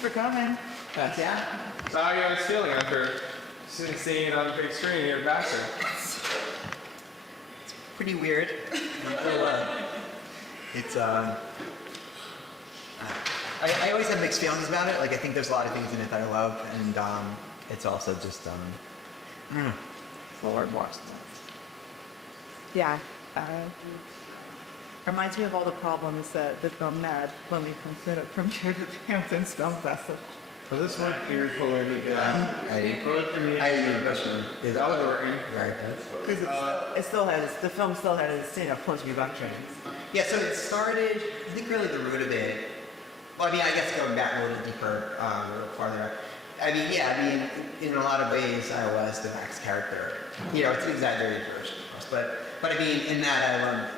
for coming. Yeah. So how are you guys feeling after seeing it on the big screen here at Vassar? It's pretty weird. It's I always have mixed feelings about it. Like I think there's a lot of things in it that I love, and it's also just I don't know. It's a little hard to watch. Yeah. Reminds me of all the problems that the film had when we considered it premiered at the Hamptons Film Festival. For this one, you're pulling it down. I didn't question. Is that what we're in? Right. Because it still has, the film still has, post-production. Yeah, so it started, I think really the root of it, well, I mean, I guess going back a little deeper, a little farther, in a lot of ways, I was the Max character. You know, it's an exaggerated version, of course, but I mean, in that I loved,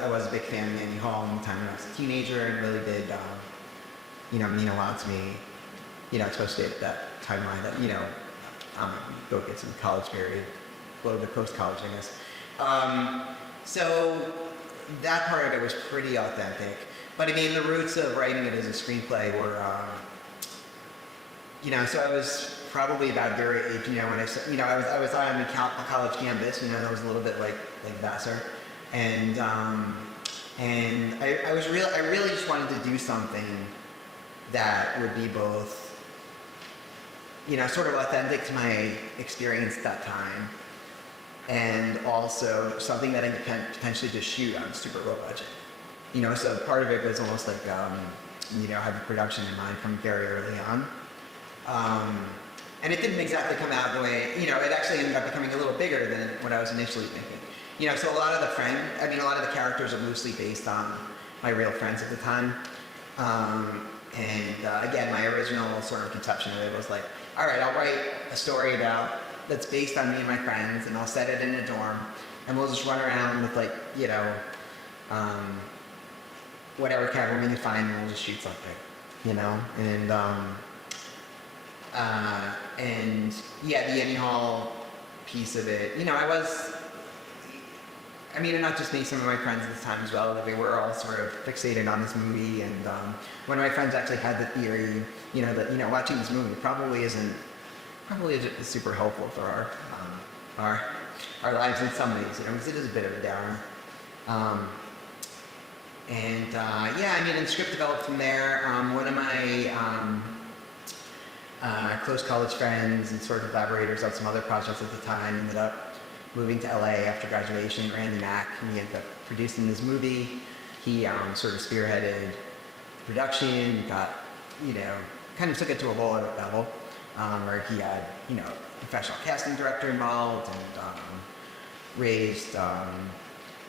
I was a big fan of Annie Hall in the time when I was a teenager and really did, mean a lot to me, especially at that timeline that, go get some college period, a little bit post-college, I guess. So that part of it was pretty authentic. But I mean, the roots of writing it as a screenplay were, so I was probably about your age, when I was on the college campus, there was a little bit like Vassar. And I really just wanted to do something that would be both, sort of authentic to my experience at that time, and also something that I could potentially just shoot on super low budget. So part of it was almost like, having production in mind from very early on. And it didn't exactly come out the way, it actually ended up becoming a little bigger than what I was initially thinking. So a lot of the characters are loosely based on my real friends at the time. Again, my original sort of conception of it was like, all right, I'll write a story that's based on me and my friends, and I'll set it in a dorm, and we'll just run around with whatever camera we can find, and we'll just shoot something, the Annie Hall piece of it, and not just me, some of my friends at the time as well, that we were all sort of fixated on this movie, and one of my friends actually had the theory, that, watching this movie probably isn't super helpful for our lives in some ways, because it is a bit of a downer. And the script developed from there. One of my close college friends and sort of collaborators on some other projects at the time ended up moving to LA after graduation, Randy Mack, and he ended up producing this movie. He sort of spearheaded production, got, kind of took it to a whole other level, where he had, a professional casting director involved, and raised,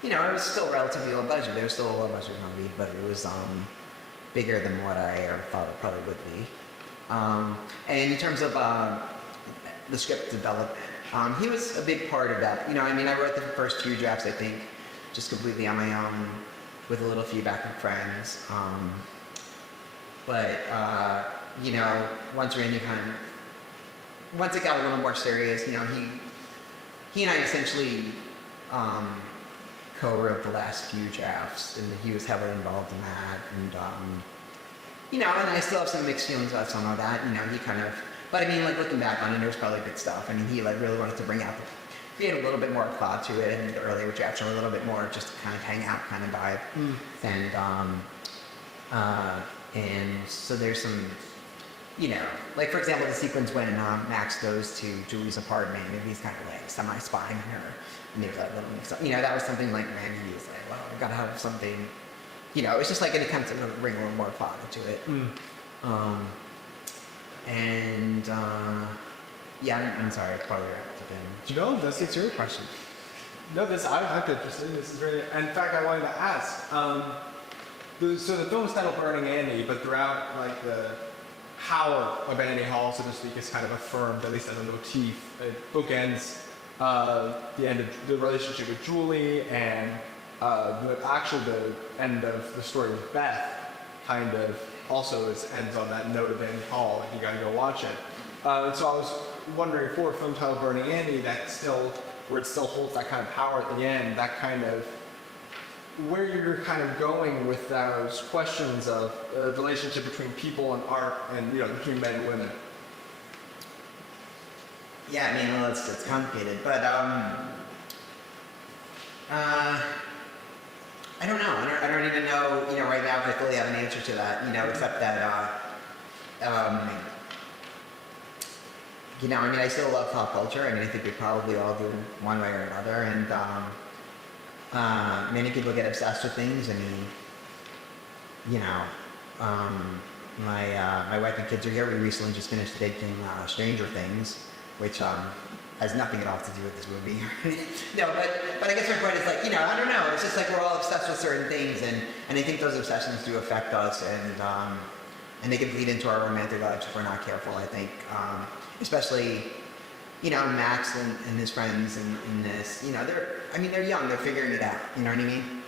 it was still relatively low budget. It was still a low budget movie, but it was bigger than what I ever thought it probably would be. And in terms of the script development, he was a big part of that. I wrote the first few drafts, I think, just completely on my own, with a little feedback from friends. Once it got a little more serious, he and I essentially co-wrote the last few drafts, and he was heavily involved in that, and and I still have some mixed feelings about some of that, he kind of, but looking back on it, there was probably good stuff. He really wanted to create a little bit more thought to it, and the earlier drafts were a little bit more just kind of hang out kind of vibe, and so there's some, for example, the sequence when Max goes to Julie's apartment, and he's kind of semi-spying on her, and there's that little mix-up. That was something like Randy was like, well, I've got to have something, it's just like an attempt to bring a little more thought into it. I'm sorry, I probably wrapped it in. No, it's your question. No, I'm interested. This is really, in fact, I wanted to ask, so the film is titled Burning Annie, but throughout, the power of Annie Hall, so to speak, is kind of affirmed, at least as a motif. It bookends the end of the relationship with Julie, and the end of the story with Beth kind of also ends on that note of Annie Hall. You gotta go watch it. So I was wondering, for a film titled Burning Annie, where it still holds that kind of power at the end, that kind of where you're kind of going with those questions of the relationship between people and art, and between men and women. Yeah, I mean, well, it's complicated, but I don't know. I don't even know, right now if I fully have an answer to that, except that, I mean, I still love pop culture. I mean, I think we probably all do one way or another, and many people get obsessed with things. I mean, my wife and kids are here. We recently just finished taking Stranger Things, which has nothing at all to do with this movie. No, but I guess my point is like, I don't know. It's just like we're all obsessed with certain things, and I think those obsessions do affect us, and they can bleed into our romantic lives if we're not careful. I think, especially, Max and his friends in this, they're young. They're figuring it out. You know what I mean?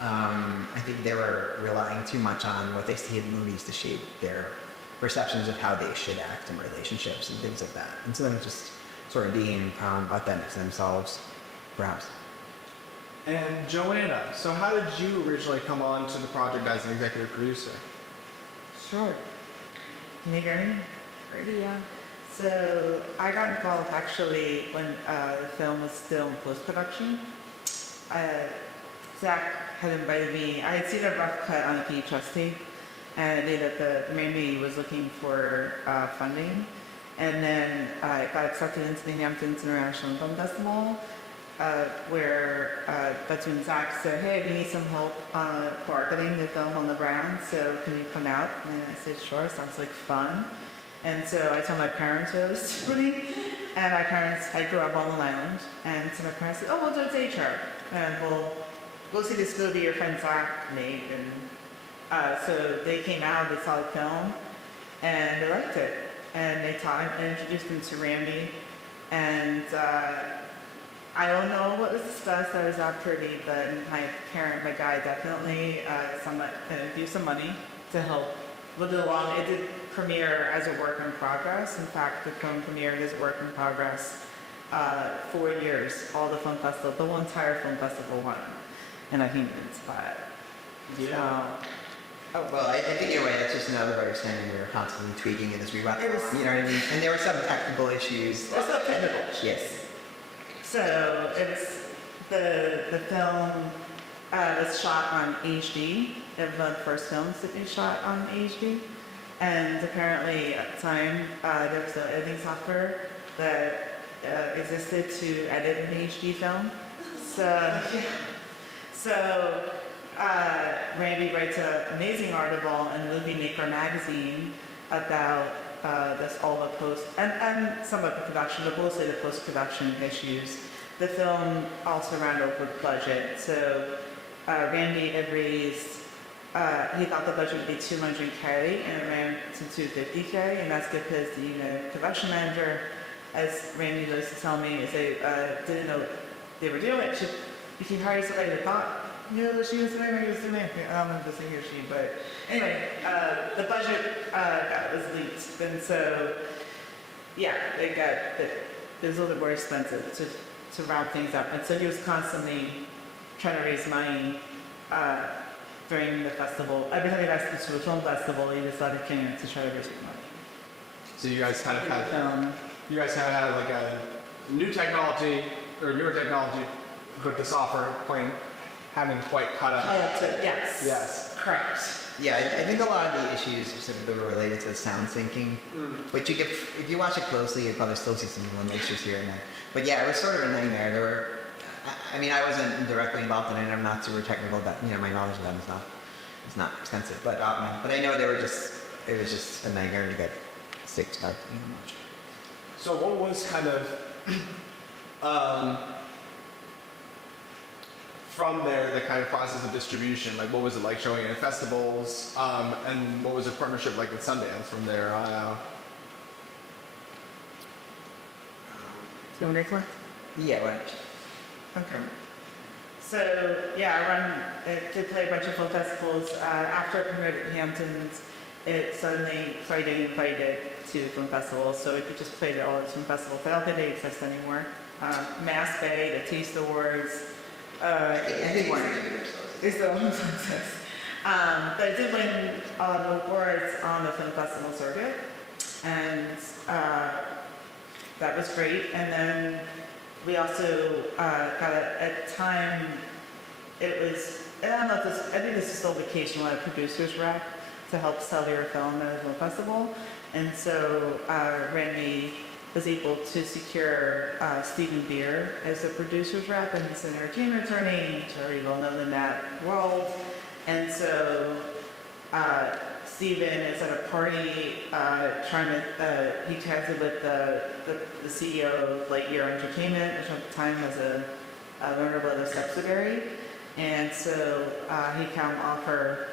I think they were relying too much on what they see in movies to shape their perceptions of how they should act in relationships and things like that. Instead of just sort of being authentic to themselves, perhaps. And Joanna, so how did you originally come on to the project as an executive producer? Sure. Can you hear me? Ready? Yeah. So I got involved actually when the film was still in post-production. Zack had invited me. I had seen a rough cut on a VHS tape, and I knew that the Randy was looking for funding. And then I got accepted into the Hamptons International Film Festival, where that's when Zack said, hey, we need some help marketing the film on the ground, so can you come out? And I said, sure, sounds like fun. And so I told my parents what I was doing, and my parents, I grew up on Long Island, and so my parents said, oh, we'll do a day trip, and we'll see this movie your friend Zack made. And so they came out, they saw the film, and they liked it. And they taught and introduced me to Randy. And I don't know what was discussed, I was not privy, but my guy definitely somewhat used some money to help with it along. It did premiere as a work in progress. In fact, the film premiered as a work in progress 4 years, all the film festival, the whole entire film festival won. And I think it's that. Yeah. Oh, well, I think you're right. That's just another way of saying we were constantly tweaking it as we went. You know what I mean? And there were some technical issues. There's some technical issues. Yes. So it's the film was shot on HD. It was one of the first films to be shot on HD. And apparently at the time there was an editing software that existed to edit an HD film. So Randy writes an amazing article in Movie Maker magazine about all the post and some of the production, but mostly the post-production issues. The film also ran over budget, so Randy agrees. He thought the budget would be $200K, and it ran to $250K, and that's because the production manager, as Randy likes to tell me, is they didn't know what they were doing. If he hired somebody that thought, that she was doing, he was doing it. I don't know if it's he or she, but anyway, the budget was leaked, and so yeah, it was a little bit more expensive to round things up, and so he was constantly trying to raise money during the festival. Every time he asked to a film festival, he decided to try to raise money. So you guys kind of had like a new technology or newer technology, but the software plane hadn't quite caught up. Yes. Yes. Correct. Yeah, I think a lot of the issues specifically were related to the sound syncing, which if you watch it closely, you'll probably still see some little mixtures here and there. But yeah, it was sort of a nightmare. I wasn't directly involved in it, and I'm not super technical, but my knowledge of them is not extensive. But I know it was just a nightmare to get fixed up. So what was kind of from there the kind of process of distribution? Like, what was it like showing it at festivals, and what was the partnership like with Sundance from there? You want to next one? Yeah, right. Okay. So yeah, I did play a bunch of film festivals. After I premiered at Hamptons, it suddenly started getting invited to film festivals. So we could just play at all these film festivals. I don't think they exist anymore. Mass Bay, the Taste Awards. I think one of the It's the only success. But it did win awards on the film festival circuit, and that was great. And then we also got at the time, it was, I don't know if this, I think this is still vacation, a producer's rep to help sell your film at a film festival. And so Randy was able to secure Stephen Beer as the producer's rep, and he's an entertainment attorney, he's very well known in that world. And so Stephen is at a party trying to, he chatted with the CEO of Lightyear Entertainment, which at the time was a Warner Brothers subsidiary. And so he got an offer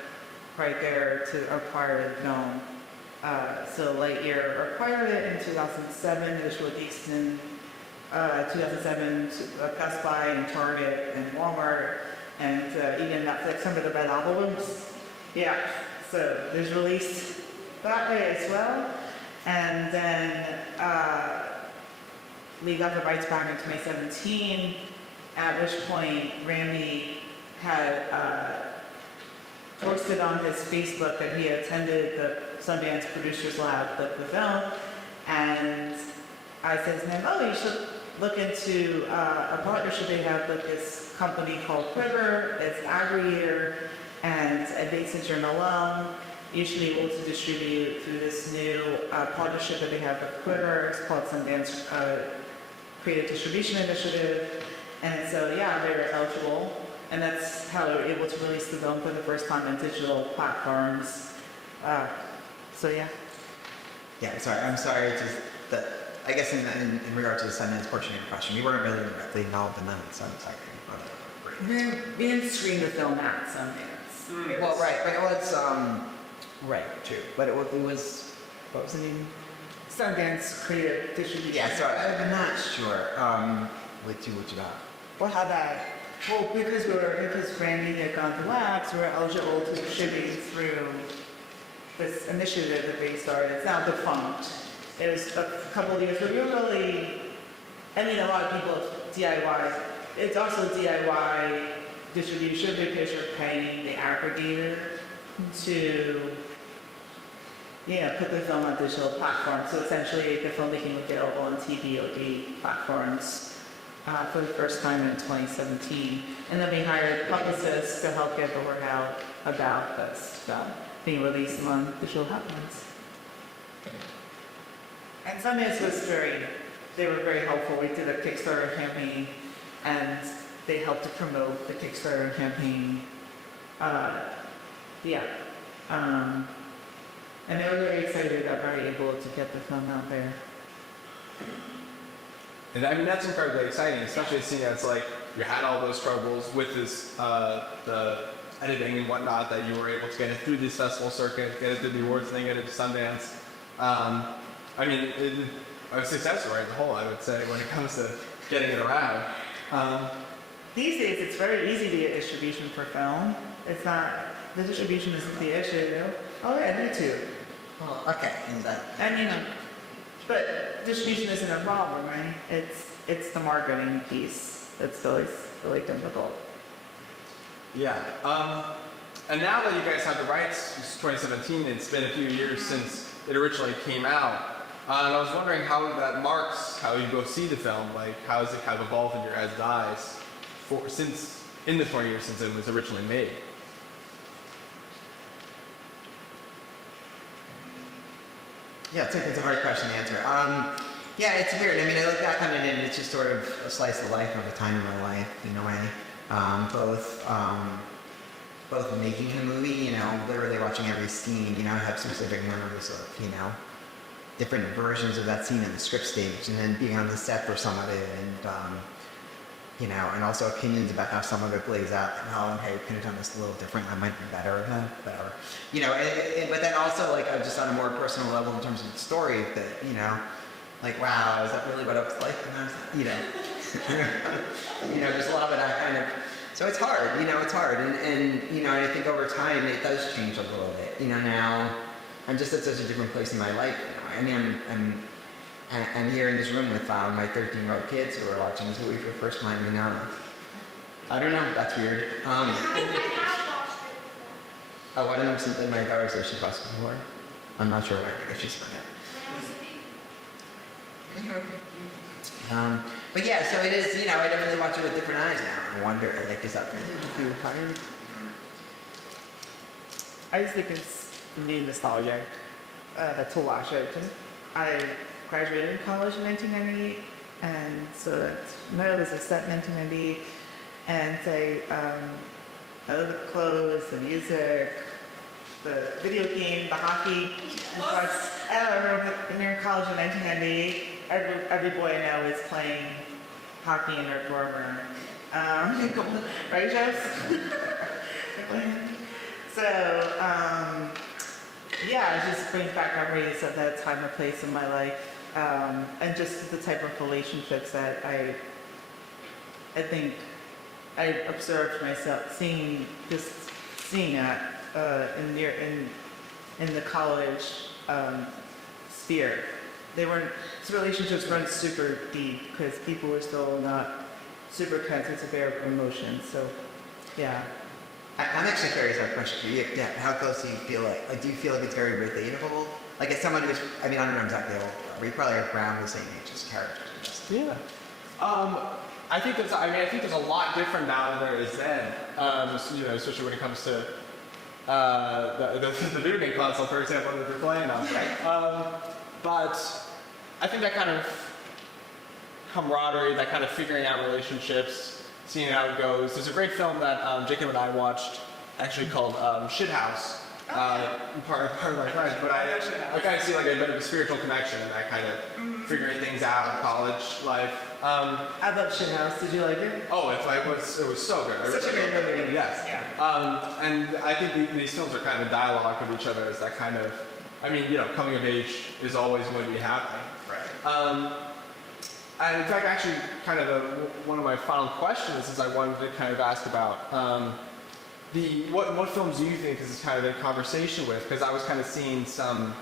right there to acquire the film. So Lightyear acquired it in 2007. It was released in 2007 to Best Buy and Target and Walmart and even Netflix under the Red albums. Yeah, so it was released that way as well. And then we got the rights back in 2017, at which point Randy had posted on his Facebook that he attended the Sundance Producers Lab with the film, and I said to him, oh, you should look into a partnership they have with this company called Quiver. It's an aggregator, and since you're an alum, you should be able to distribute through this new partnership that they have with Quiver. It's called Sundance Creative Distribution Initiative, and so yeah, they were eligible. And that's how they were able to release the film for the first time on digital platforms. So yeah. Yeah, sorry. I'm sorry. I guess in regard to the Sundance portion of your question, we weren't really directly involved in that, so I'm sorry. We didn't screen the film at Sundance. Well, right, but it was right too. But it was what was the name? Sundance Creative Distribution. Yeah, sorry. I'm not sure. What you got? Well, how that? Well, because Randy had gone to labs, we were eligible to distribute through this initiative that they started. It's now defunct. It was a couple of years, but we were really, I mean, a lot of people DIY. It's also DIY distribution because you're paying the aggregator to, put the film on digital platforms. So essentially, the film became available on TVOD platforms for the first time in 2017. And then we hired publicists to help get the word out about this film being released on digital platforms. And Sundance was they were very helpful. We did a Kickstarter campaign, and they helped to promote the Kickstarter campaign. And they were very excited that we were able to get the film out there. And I mean, that's incredibly exciting, especially seeing as you had all those troubles with this, the editing and whatnot, that you were able to get it through this festival circuit, get it through the awards, and then get it to Sundance. I mean, a success rate as a whole, I would say, when it comes to getting it around. These days, it's very easy to get distribution for film. It's not, the distribution isn't the issue. Oh yeah, YouTube. Well, okay. But distribution isn't a problem, right? It's the marketing piece that's always really difficult. Yeah. And now that you guys have the rights, it's 2017, it's been a few years since it originally came out. And I was wondering how that marks how you go see the film. How has it kind of evolved in your guys' eyes in the 20 years since it was originally made? Yeah, it's a hard question to answer. Yeah, it's weird. I mean, I look back on it and it's just sort of a slice of life of a time in my life, in a way. Both making the movie, literally watching every scene, I have specific memories of, different versions of that scene in the script stage, and then being on the set for some of it, and also opinions about how some of it plays out. Hey, we could have done this a little different. That might be better. Whatever. But then also, just on a more personal level in terms of the story, that, wow, is that really what it was like when I was, just a lot of that kind of. So it's hard. It's hard, and I think over time it does change a little bit. Now I'm just at such a different place in my life. I mean, I'm and here in this room with my 13-year-old kids who are watching this movie for the first time, I don't know, that's weird. I have watched it Oh, one of them said my daughter said she's watched it before. I'm not sure if she's when I was a baby. But yeah, so it is, I definitely watch it with different eyes now. I wonder, like, is that too tired? I just think it's really nostalgic to watch it. I graduated college in 1998, and so my was a set 1998, and I love the clothes, the music, the video game, the hockey. I remember when you're in college in 1998, every boy I know is playing hockey in their dorm room. Right, Jess? So, yeah, it just brings back memories of that time and place in my life, and just the type of relationships that I think I observed myself seeing that in the college sphere. These relationships weren't super deep because people were still not super connected to their emotions. So, yeah. I'm actually curious about a question for you. Yeah, how close do you feel like do you feel like it's very relatable? Like as someone who's, I don't know exactly how old you are, but you probably are around the same age as characters. Yeah. I think there's a lot different now than there is then. Especially when it comes to the video game console, for example, that they're playing on. Right. But I think that kind of camaraderie, that kind of figuring out relationships, seeing how it goes. There's a great film that Jacob and I watched, actually called Shithouse. Part of my friends, but I kind of see like a bit of a spiritual connection in that kind of figuring things out in college life. I love Shithouse. Did you like it? Oh, it was so good. Such a great movie. Yes. Yeah. And I think these films are kind of dialogue with each other. Is that kind of, coming of age is always going to be happening. Right. And in fact, actually, kind of one of my final questions is I wanted to kind of ask about what films do you think this is kind of in conversation with? Because I was kind of seeing some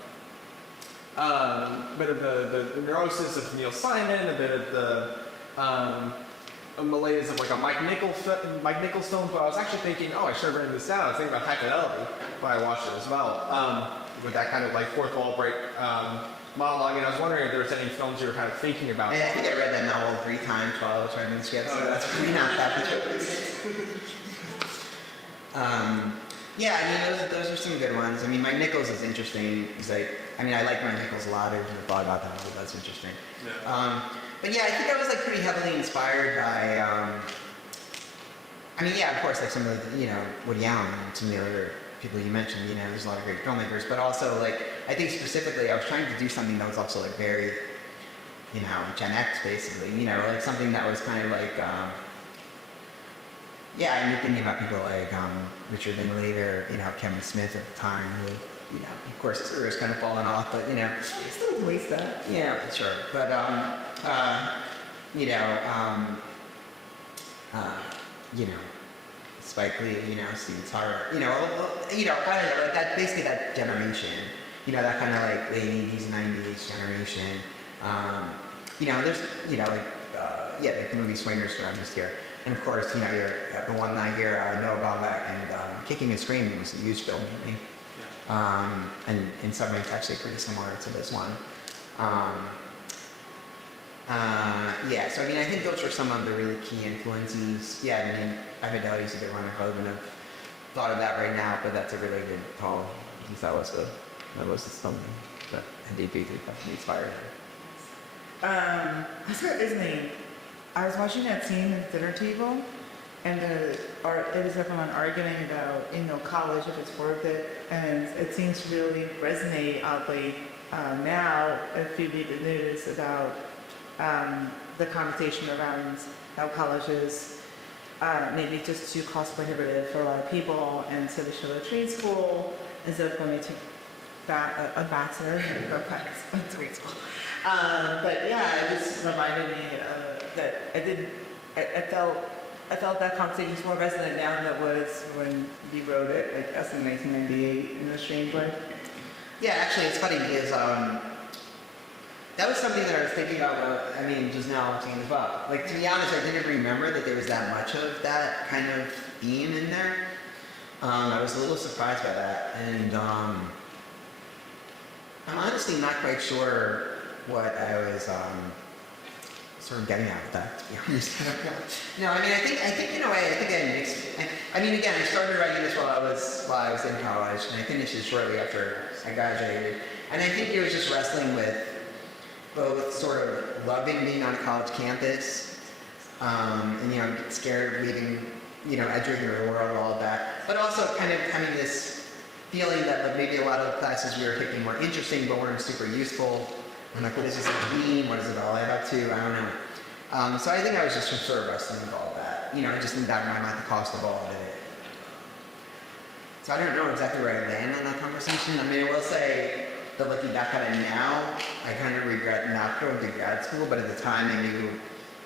bit of the neurosis of Neil Simon, a bit of the malaise of like a Mike Nichols film, but I was actually thinking, I should have written this down. I was thinking about Hypothetically when I watched it as well, with that kind of like fourth wall break monologue, and I was wondering if there was any films you were kind of thinking about. I think I read that novel 3 times while I was writing the script, so that's pretty not that yeah, those are some good ones. Mike Nichols is interesting. He's like, I like Mike Nichols a lot. I never thought about that, but that's interesting. Yeah. But yeah, I think I was like pretty heavily inspired by, of course, like some of the, Woody Allen and some of the other people you mentioned, there's a lot of great filmmakers, but also like, I think specifically I was trying to do something that was also like very, Gen X basically, like something that was kind of like, and you're thinking about people like Richard Linklater, Kevin Smith at the time, who, of course his career's kind of fallen off, but Still waste that. yeah, sure. But Spike Lee, Steven Tyler, kind of like that, basically that generation, that kind of like late 80s, 90s generation. There's, like the movie Swingers around just here. And of course, you're the one I hear Noah Baumbach and Kicking and Screaming was a huge film for me. And in some ways actually pretty similar to this one. So I think those were some of the really key influences. Yeah, Hypothetically is a good one. I wouldn't have thought of that right now, but that's a really good call. Because that was something that I did definitely inspired her. I forgot his name. I was watching that scene at the dinner table, and it was everyone arguing about, college, if it's worth it, and it seems to really resonate oddly now, if you read the news about the conversation around how college is maybe just too cost prohibitive for a lot of people, and so they should go to trade school instead of going to a bachelor and go back to trade school. But yeah, it just reminded me that I felt that conversation is more resonant now than it was when we wrote it, I guess in 1998, in a strange way. Yeah, actually, it's funny because that was something that I was thinking about, just now watching it as well. Like, to be honest, I didn't remember that there was that much of that kind of theme in there. I was a little surprised by that, and I'm honestly not quite sure what I was sort of getting at with that, to be honest. No, I think in a way, I started writing this while I was in college, and I finished it shortly after I graduated. And I think it was just wrestling with both sort of loving being on a college campus, and scared of leaving, entering the world, all of that, but also kind of having this feeling that like maybe a lot of the classes we were taking were interesting but weren't super useful. I'm like, what does this mean? What does it all add up to? I don't know. So I think I was just sort of wrestling with all of that. Just in that mind, the cost of all of it. So I don't know exactly where I land on that conversation. I will say that looking back at it now, I kind of regret not going to grad school, but at the time I knew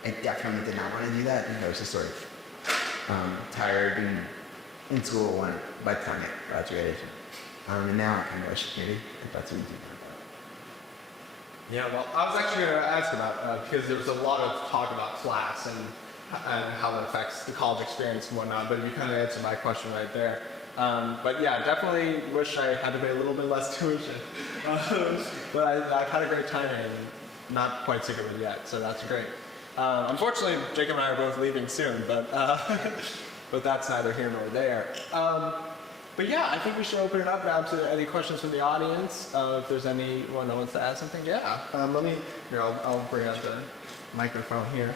I definitely did not want to do that. I was just sort of tired being in school by the time I graduated. And now I kind of wish maybe if that's what you do. Yeah, well, I was actually going to ask about, because there's a lot of talk about class and how that affects the college experience and whatnot, but you kind of answered my question right there. But yeah, definitely wish I had to pay a little bit less tuition. But I've had a great time and not quite sick of it yet, so that's great. Unfortunately, Jacob and I are both leaving soon, but but that's neither here nor there. But yeah, I think we should open it up now to any questions from the audience. If there's anyone who wants to add something, yeah. I'll bring out the microphone here.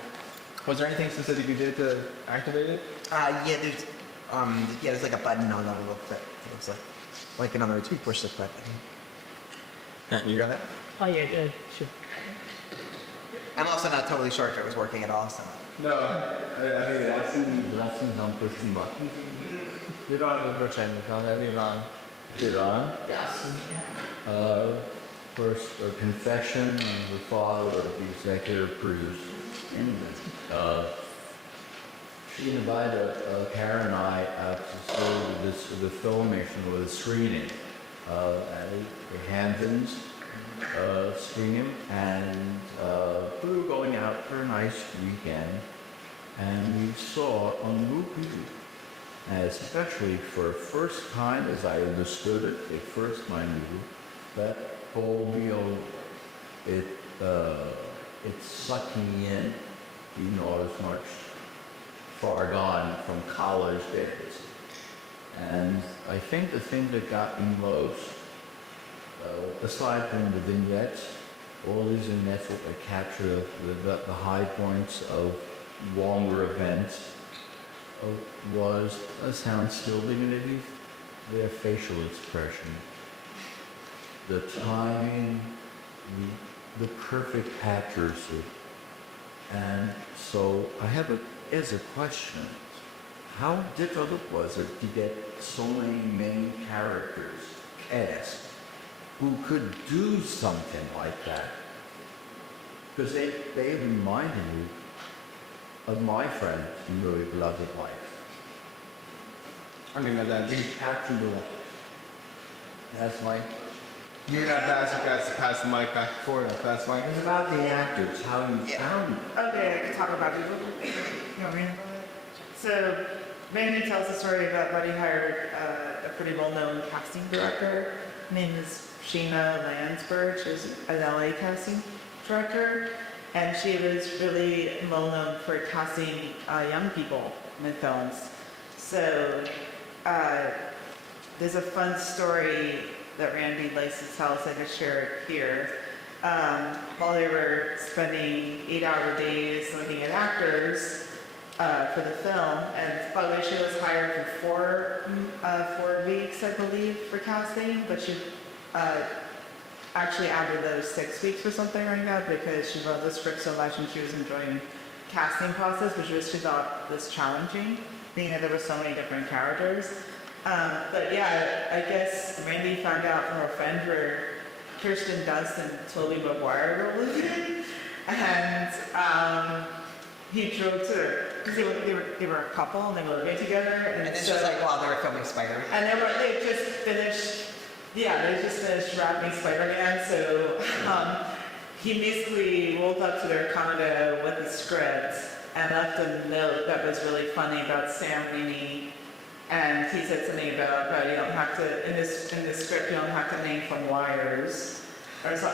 Was there anything specific you did to activate it? There's like a button on the little clip. It looks like another two push the clip. You got it? Oh yeah, sure. I'm also not totally sure if it was working at all. So. No, I think Lessons on pushing buttons. 이런 걸 재밌어, Iran. First, a confession on the father of the executive producer. She invited Karen and I out to see the filmation with a screening at the Hamptons screening, and we were going out for a nice weekend, and we saw a movie. And especially for the first time, as I understood it, the first time I knew that whole deal, it's sucking in, as much far gone from college days. And I think the thing that got me most, aside from the vignettes, all these vignettes that capture the high points of longer events, was a sound still dignity, their facial expression, the timing, the perfect accuracy. And so I have as a question, how difficult was it to get so many main characters cast who could do something like that? Because they reminded me of my friend in Really Beloved Life. I'm gonna have to He captured the life. That's my. You're gonna have to ask you guys to pass the mic back and forth. If that's fine. It's about the actors, how you found them. Okay, I can talk about people. You want me to go ahead? So, Randy tells the story about Buddy hired a pretty well-known casting director. Her name is Sheena Landsberg. She's an LA casting director. And she was really well-known for casting young people in films. So, there's a fun story that Randy likes to tell, so I can share it here. While they were spending 8-hour days looking at actors for the film, and by the way, she was hired for 4 weeks, I believe, for casting, but she actually added those 6 weeks or something like that because she wrote the script so much and she was enjoying the casting process, which she thought was challenging, being that there were so many different characters. But yeah, I guess Randy found out from her friend where Kirsten Dunst and Tobey Maguire were living, and he drove to her because they were a couple and they were living together. And this was like while they were filming Spider-Man. And they just finished wrapping Spider-Man. So he basically rolled up to their condo with the script and left a note that was really funny about Sam Raimi. And he said something about you don't have to, in this script, you don't have to name from wires. Or so,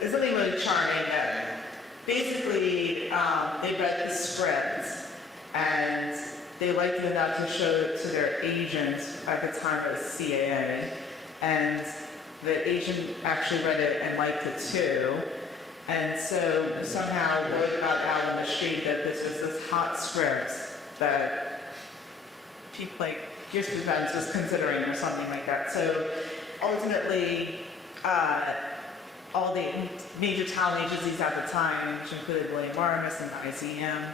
it's something really charming that basically they read the script and they liked it enough to show it to their agent at the time it was CAA. And the agent actually read it and liked it too. And so somehow word got out on the street that this was this hot script that people like Gears Defense was considering or something like that. So ultimately, all the major talent agencies at the time, which included William Morris and ICM,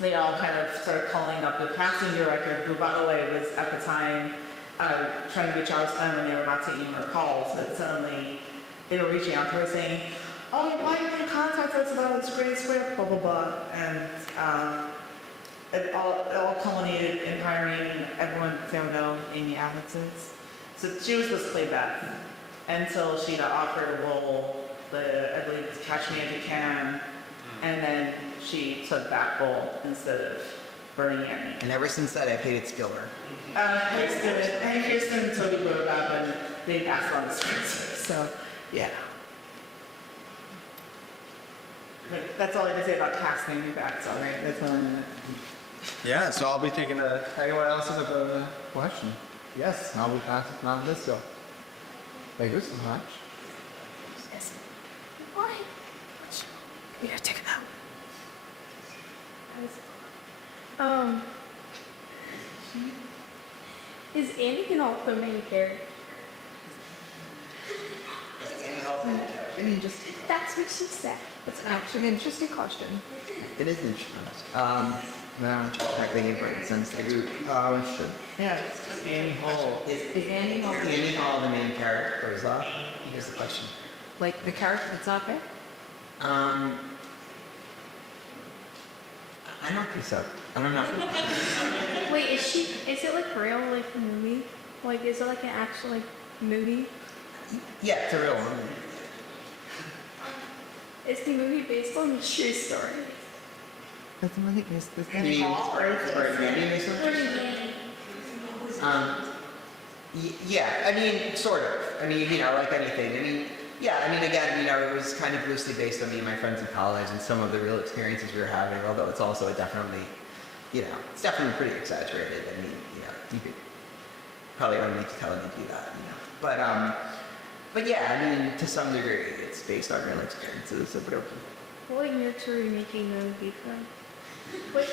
they all kind of started calling up the casting director, who by the way was at the time trying to reach out to them and they were not taking her calls. But suddenly they were reaching out to her saying, "Oh, why didn't you contact us about this great script, blah, blah, blah." And it all culminated in hiring everyone they would know, Amy Adams's. So she was supposed to play Beth until she got offered a role, I believe it's Catch Me If You Can, and then she took that role instead of Bernie Annie. And ever since that, I've hated Spielberg. Hank Kirsten and Toby wrote about when they passed on the script. So, yeah. But that's all I can say about casting Beth, all right? That's all I know. Yeah, so I'll be taking anyone else has a question. Yes, I'll be passing on this go. Thank you so much. Yes. Why? You gotta take it out. Is Anakin also the main character? I mean, just That's what she said. That's actually an interesting question. it is interesting. No, I think it brings sense to the group. Should Yeah, Annie Hall. is Annie Hall Annie Hall the main character, or is that? Here's the question. like the character that's not there? I don't think so. I don't know. Wait, is it like real, like a movie? Like, is it like an actual, like, movie? Yeah, it's a real one. Is the movie based on a true story? That's really this You mean, or Randy or something? Yeah, I mean, sort of. I mean, like anything. I mean, yeah, I mean, again, it was kind of loosely based on me and my friends in college and some of the real experiences we were having, although it's also definitely, it's definitely pretty exaggerated. I mean, you could probably don't need to tell them to do that, But yeah, I mean, to some degree, it's based on real experiences. So, but okay. What year were you making the movie from? What,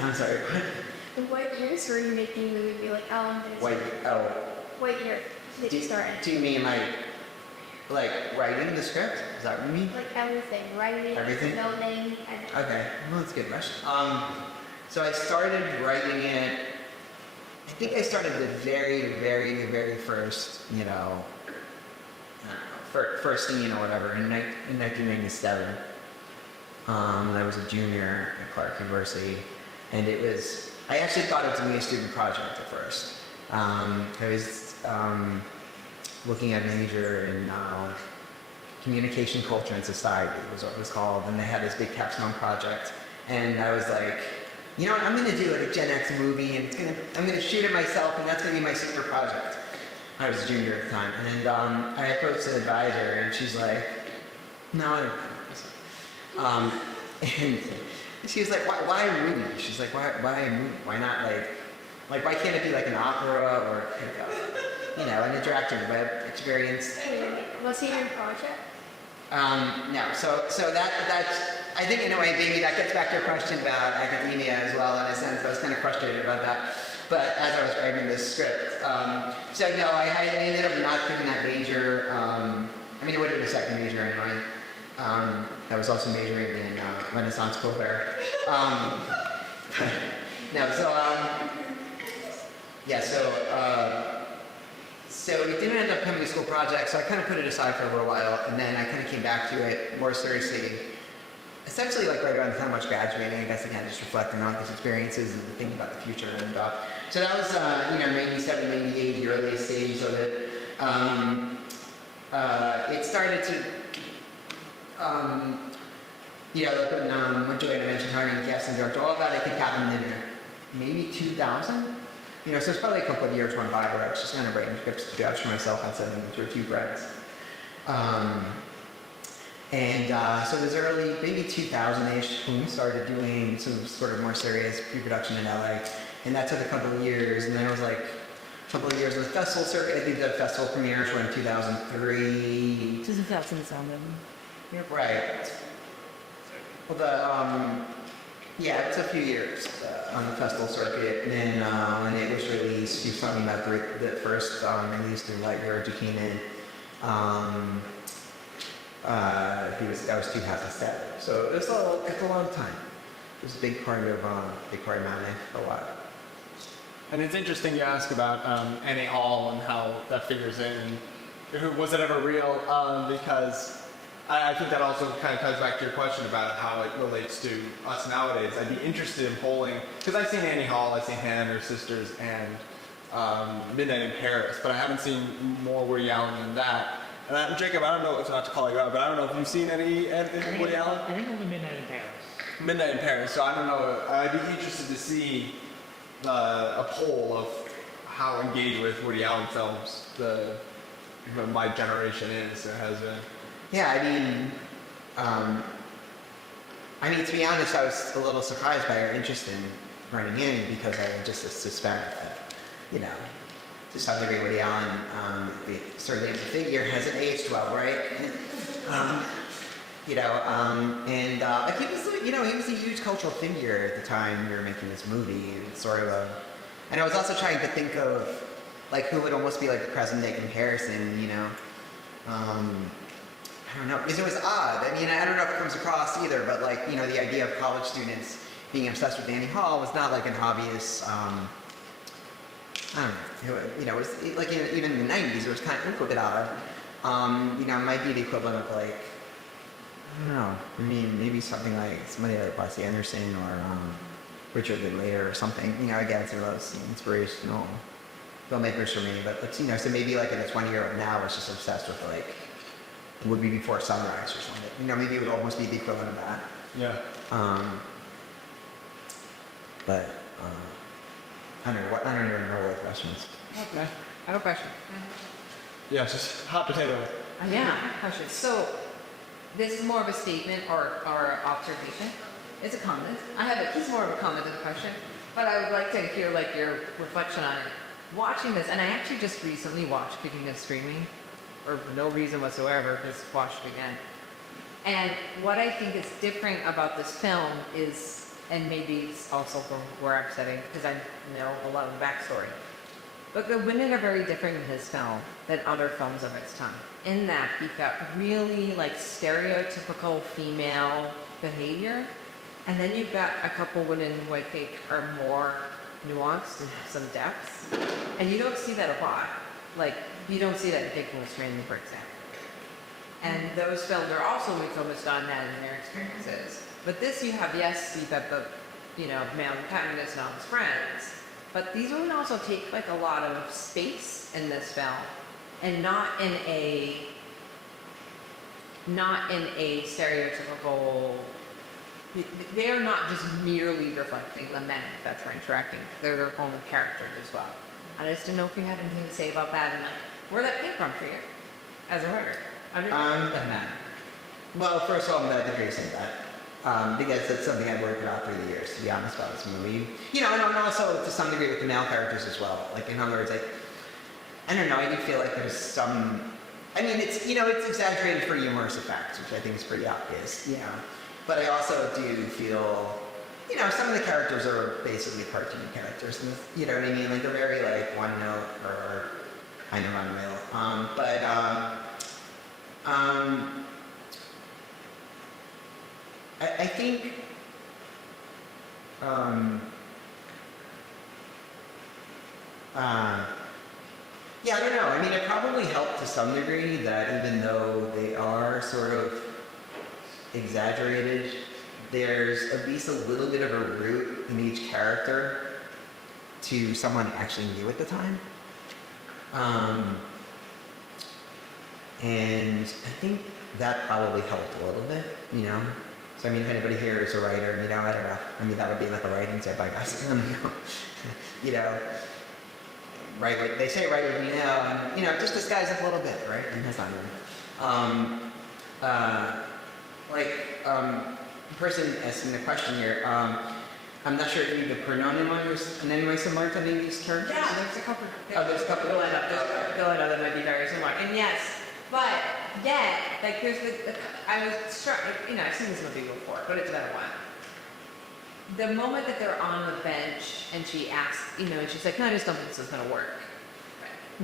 I'm sorry. what years were you making the movie? Like, how long did it take? What year did you start it? Do you mean like writing the script? Is that what you mean? Like everything, writing, Everything? filming, and Okay, well, that's a good question. So I started writing it. I think I started the very first, I don't know, first thing, whatever, in 1997. I was a junior at Clark University, and I actually thought it was going to be a student project at first. I was looking at a major in communication, culture, and society was what it was called, and they had this big capstone project, and I was like, you know what, I'm going to do a Gen X movie, and I'm going to shoot it myself, and that's going to be my senior project. I was a junior at the time, and I approached the advisor, and she's like, no, I don't know. And she was like, why a movie? She's like, why a movie? Why not like why can't it be like an opera or an interactive web experience? was it your project? No. So that's I think in a way maybe that gets back to your question about academia as well. In a sense, I was kind of frustrated about that. But as I was writing this script, so no, I ended up not picking that major. I mean, it would have been a second major anyway. I was also majoring in Renaissance Colbert. So it didn't end up becoming a school project, so I kind of put it aside for a little while, and then I kind of came back to it more seriously. Essentially, like right around the time I was graduating, I guess again, just reflecting on these experiences and thinking about the future. And so that was, 97, 98, the earliest stage of it. It started to, like when Joanna mentioned hiring cast and director, all that I think happened in maybe 2000. So it's probably a couple of years went by where I was just kind of writing scripts to judge for myself and sending them to a few friends. So it was early, maybe 2000-ish, when we started doing some sort of more serious pre-production in LA. And that took a couple of years, and then it was like a couple of years with festival circuit. I think the festival premieres were in 2003. 2007. Right. Well, it's a few years on the festival circuit, and then when it was released, he was talking about the first release through Lightyear Entertainment. That was 2007. So it's a long time. It was a big part of my life for a while. And it's interesting you ask about Annie Hall and how that figures in. Was it ever real? Because I think that also kind of ties back to your question about how it relates to us nowadays. I'd be interested in polling, because I've seen Annie Hall, I've seen Hannah and Her Sisters, and Midnight in Paris, but I haven't seen more Woody Allen than that. And Jacob, I don't know if not to call you out, but I don't know if you've seen any Woody Allen? I think only Midnight in Paris. Midnight in Paris, so I don't know. I'd be interested to see a poll of how engaged with Woody Allen films my generation is or has been. Yeah, to be honest, I was a little surprised by your interest in running in because I just suspect that, to some degree, Woody Allen, certainly the figure hasn't aged well, right? Like he was a huge cultural figure at the time we were making this movie. It's sort of and I was also trying to think of, like, who would almost be like the present day comparison, I don't know, because it was odd. I don't know if it comes across either, but the idea of college students being obsessed with Annie Hall was not like an obvious, I don't know, it was like even in the 90s, it was kind of a little bit odd. It might be the equivalent of like, I don't know, maybe something like somebody like Wes Anderson or Richard Linklater or something. Again, it's those inspirational filmmakers for me, but so maybe like in a 20-year-old now is just obsessed with like Would Be Before Sunrise or something. Maybe it would almost be the equivalent of that. Yeah. But I don't even know what the question is. Okay. I have a question. Yeah, just hot potato. Yeah, I have a question. So, this is more of a statement or observation. It's a comment. It's more of a comment than a question. But I would like to hear like your reflection on it. Watching this, and I actually just recently watched, speaking of streaming, or no reason whatsoever, just watched it again. And what I think is different about this film is, and maybe it's also from where I'm sitting, because I know a lot of the backstory, but the women are very different in his film than other films of its time. In that, you've got really like stereotypical female behavior, and then you've got a couple women who I think are more nuanced and have some depth, and you don't see that a lot. Like, you don't see that in Big Little Stranding, for example. And those films are also focused on that in their experiences. But this you have, yes, you've got the, male protagonist and all his friends, but these women also take like a lot of space in this film, and not in a stereotypical, they are not just merely reflecting the men that are interacting, they're their own characters as well. And I just didn't know if you had anything to say about that and like, where that came from for you as a writer. Well, first of all, I'm glad to hear you say that. Because that's something I've worked out through the years, to be honest, about this movie. And also to some degree with the male characters as well. Like, in other words, I don't know, I do feel like there's some, it's, it's exaggerated for humorous effects, which I think is pretty obvious, But I also do feel, some of the characters are basically cartoon characters, and you know what I mean? Like, they're very, like, one note or kind of unreal. I think, yeah, I don't know. It probably helped to some degree that even though they are sort of exaggerated, there's at least a little bit of a root in each character to someone I actually knew at the time. And I think that probably helped a little bit, you know. So I mean, if anybody here is a writer, you know, I don't know. I mean, that would be like a writing tip, I guess. You know, write what they say, write what you know, and you know, just disguise it a little bit, right? And that's not the person asking the question here. I'm not sure if you the pronoun in any way similar to any of these terms. Yeah, there's a couple. Oh, there's a couple. Bill and that might be very similar. And yes, but yet, like there's I was struck, you know, I've seen this movie before, but it's been a while. The moment that they're on the bench and she asks, you know, and she's like, no, I just don't think this is going to work.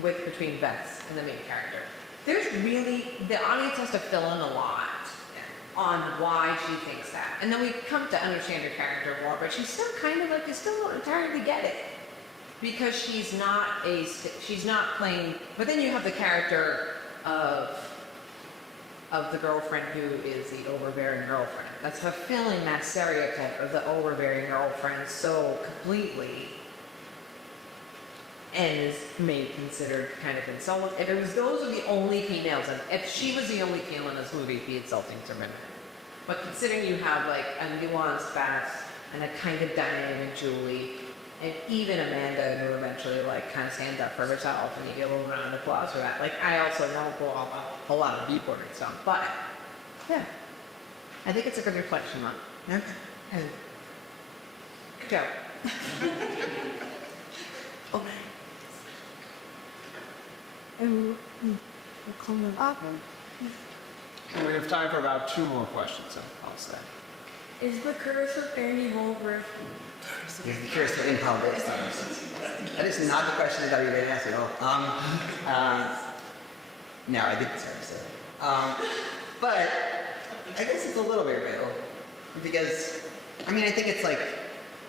With between Beth and the main character. There's really, the audience has to fill in a lot on why she thinks that. And then we come to understand her character more, but she's still kind of like, you still don't entirely get it. Because she's not playing, but then you have the character of the girlfriend who is the overbearing girlfriend. That's fulfilling that stereotype of the overbearing girlfriend so completely and is considered kind of insulting. If it was those are the only females, and if she was the only female in this movie, it'd be insulting to women. But considering you have like a nuanced Beth and a kind of dynamic Julie, and even Amanda, who eventually like kind of stands up for herself, and you get a little round of applause for that. Like I also know a whole lot of viewport and stuff, but yeah, I think it's a good reflection on. Okay. And good job. And we have time for about 2 more questions, so I'll say. Is the curse of Annie Holbrook? You're curious to in how this. That is not the question that you were going to ask at all. No, I didn't start to say that. But I guess it's a little bit real because I mean I think it's like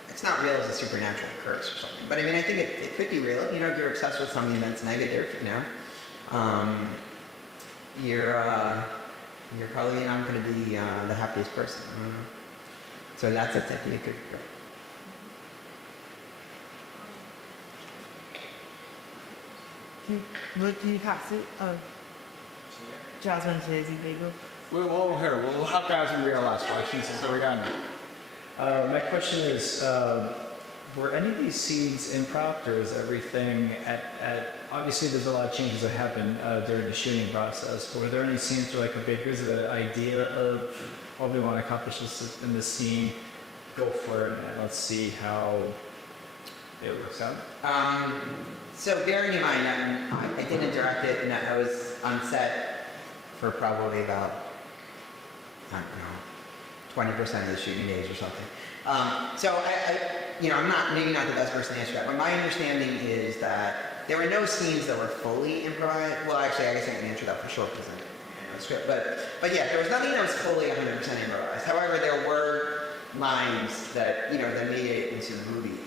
it's not real as a supernatural curse or something. But I mean I think it could be real. You know, if you're obsessed with something that's negative, you know, you're probably not going to be the happiest person. So that's a tip you could. Can you pass it? Jasmine says you bagel. We'll have guys in real last questions, so we got My question is, were any of these scenes improv, or is everything obviously there's a lot of changes that happen during the shooting process, but were there any scenes where like, okay, here's the idea of what we want to accomplish in this scene, go for it, and let's see how it works out? So bearing in mind, I didn't direct it, and I was on set for probably about, I don't know, 20% of the shooting days or something. So I'm maybe not the best person to answer that, but my understanding is that there were no scenes that were fully improvised. Well, actually, I guess I can answer that for sure because I didn't know the script. But yeah, there was nothing that was fully 100% improvised. However, there were lines that that made it into the movie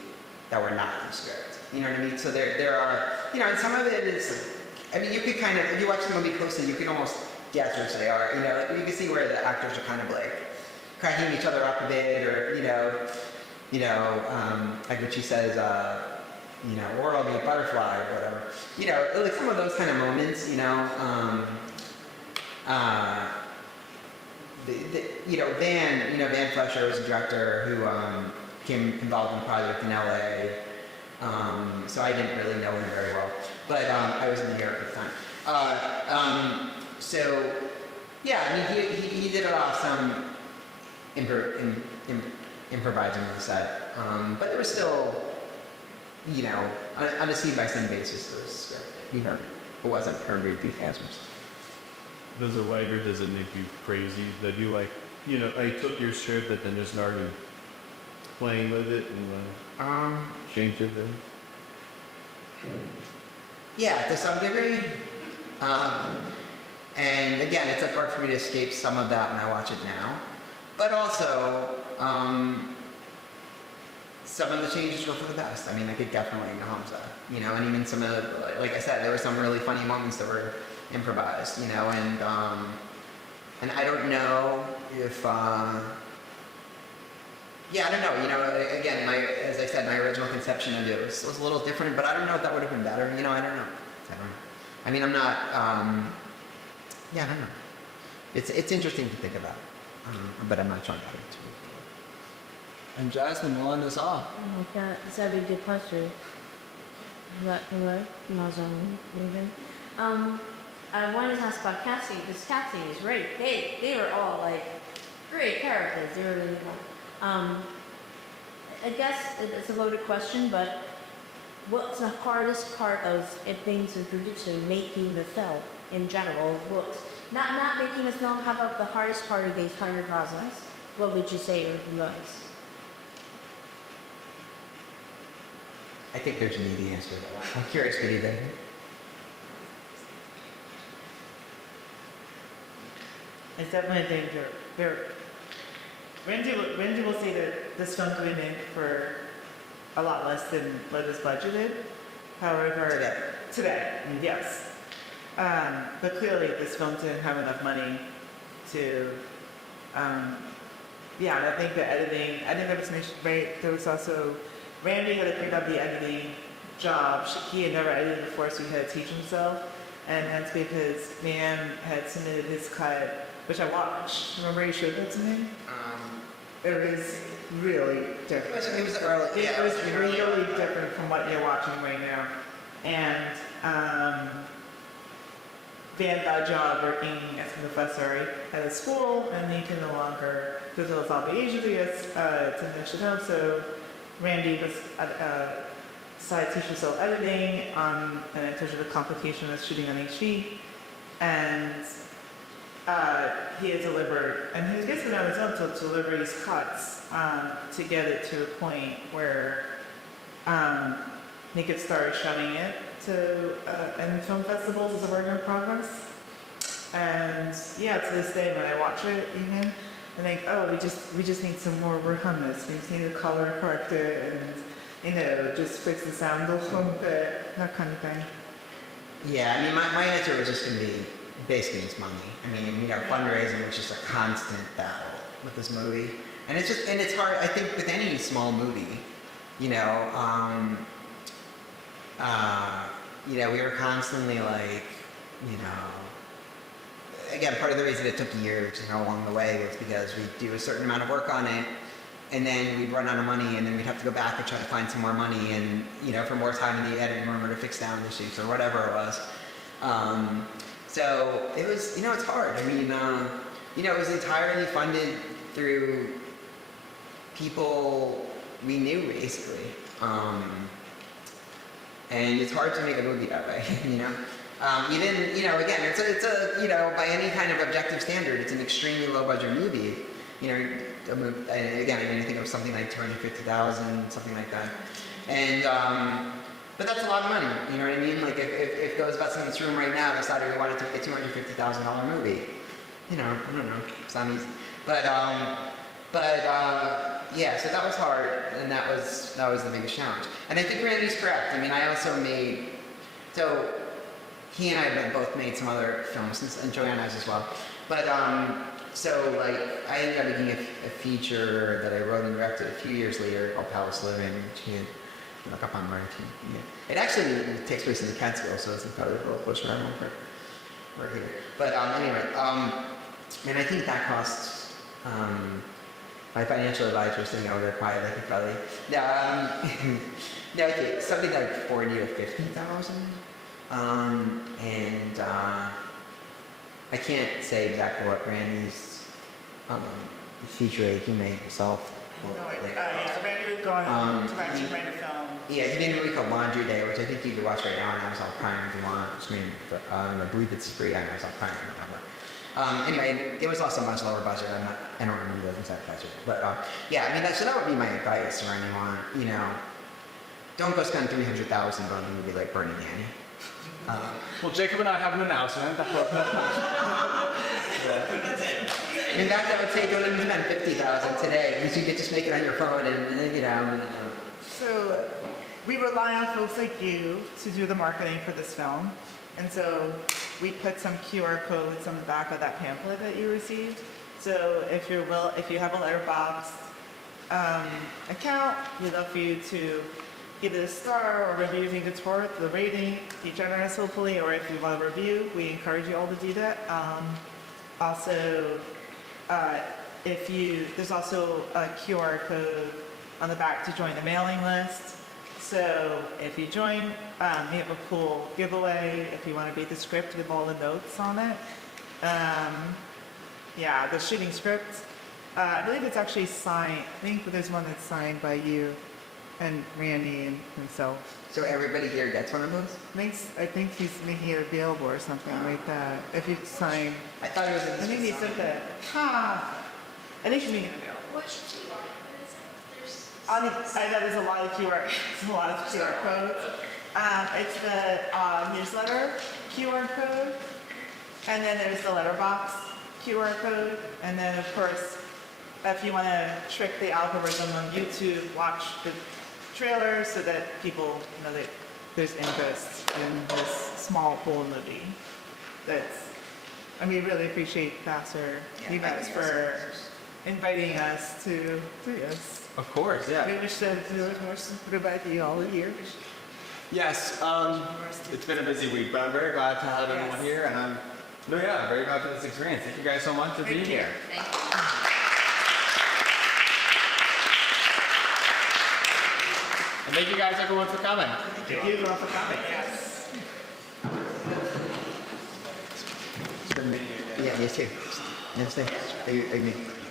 that were not in the script. You know what I mean? So there are, and some of it is, I mean, you could kind of, if you watch the movie closely, you can almost guess which they are. You can see where the actors are kind of like cracking each other up a bit, or like when she says, or I'll be a butterfly or whatever. Like some of those kind of moments. Van Fletcher was a director who became involved in the project in LA. So I didn't really know him very well, but I was in New York at the time. So yeah, I mean, he did a lot of some improvising on the set, but it was still, on a scene by scene basis, it was scripted. It wasn't perfect enthusiasms. As a writer, does it make you crazy that you I took your script, but then just started playing with it and change it then? Yeah, to some degree. And again, it's hard for me to escape some of that when I watch it now. But also, some of the changes were for the best. I mean, I could definitely acknowledge that. And even some of the, like I said, there were some really funny moments that were improvised, and I don't know if, I don't know, again, as I said, my original conception of it was a little different, but I don't know if that would have been better, I don't know. I mean, I'm not, yeah, I don't know. It's interesting to think about, but I'm not trying to get into it. And Jasmine, we'll end this off. Oh my god, it's a big good question. What? I wanted to ask about casting, because casting is great. They were all like great characters. They were really good. I guess it's a loaded question, but what's the hardest part of it being to producer making the film in general? What not making a film? How about the hardest part of the entire process? What would you say it was? I think there's an easy answer to that. I'm curious what you think. I definitely think Randy will say that this film could be made for a lot less than what is budgeted. However, today, yes. But clearly this film didn't have enough money to, yeah, and I think the editing was great. There was also, Randy had picked up the editing job. He had never edited before, so he had to teach himself. And that's because Man had submitted his cut, which I watched. Remember you showed that to me? It was really different. It was early. It was really different from what you're watching right now. And Van got a job working as a professor at a school, and he can no longer fulfill his obligations to finish the film. So Randy was decided to teach himself editing, and in terms of the complication of shooting on HV, and he had delivered, and he was basically on his own to deliver these cuts to get it to a point where he could start showing it to in film festivals as a work in progress. And yeah, to this day when I watch it, even I think, oh, we just need some more work on this. We just need to color correct it and just fix the sound a little bit, that kind of thing. Yeah, I mean, my answer was just going to be basically it's money. I mean, fundraising was just a constant battle with this movie, and it's hard. I think with any small movie, we were constantly like, again, part of the reason it took years, along the way was because we'd do a certain amount of work on it, and then we'd run out of money, and then we'd have to go back and try to find some more money, and for more time in the editing room or to fix sound issues or whatever it was. So it was, it's hard. I mean, it was entirely funded through people we knew, basically. And it's hard to make a movie that way, Even, again, it's a, by any kind of objective standard, it's an extremely low budget movie. Again, I think it was something like $250,000, something like that. And, but that's a lot of money, you know what I mean? Like if those of us in this room right now decided we wanted to make a $250,000 movie, I don't know, it's not easy. But yeah, so that was hard, and that was the biggest challenge. And I think Randy's correct. I mean, I also so he and I both made some other films, and Joanna has as well. But so like I ended up making a feature that I wrote and directed a few years later called Palace Living, which you can look up on my team. Yeah. It actually takes place in the Catskills, so it's incredibly close around right here. But anyway, and I think that costs. My financial advisor is sitting over there quietly, probably. Okay, something like 40 to 50,000. And I can't say exactly what Randy's feature he made himself. Randy was going to actually make a film. Yeah, he made a movie called Laundry Day, which I think you could watch right now on Amazon Prime if you want. I believe it's free on Amazon Prime. Anyway, it was also much lower budget. I don't remember the exact budget, but yeah, I mean, so that would be my advice for anyone. Don't go spend $300,000 on a movie like Burning Danny. Well, Jacob and I have an announcement. In fact, I would say don't even spend $50,000 today, because you could just make it on your phone and. So we rely on folks like you to do the marketing for this film, and so we put some QR codes on the back of that pamphlet that you received. So if you have a Letterboxd account, we'd love for you to give it a star or review if you think it's worth the rating. Be generous, hopefully, or if you want to review, we encourage you all to do that. Also, there's also a QR code on the back to join the mailing list. So if you join, we have a cool giveaway if you want to read the script with all the notes on it. Yeah, the shooting script. I believe it's actually signed. I think there's one that's signed by you and Randy and himself. So everybody here gets one of those? I think he's making it available or something like that. If you sign, I thought it was in I this. think he said that. I think she's making it available. Which QR code is it? There's. I know there's a lot of QR codes. It's the newsletter QR code, and then there's the letterbox QR code, and then of course, if you want to trick the algorithm on YouTube, watch the trailer so that people know that there's interest in this small cool movie. We really appreciate Vassar Filmmakers for inviting us to do this. Of course, yeah. We wish that there was more supported by you all year. Yes, it's been a busy week, but I'm very glad to have everyone Yes. here, and I'm very glad for this experience. Thank you guys so much for being here. Thank you. And thank you guys everyone for coming. Thank you all for coming. Yes. Yeah, you too. Yes, thanks.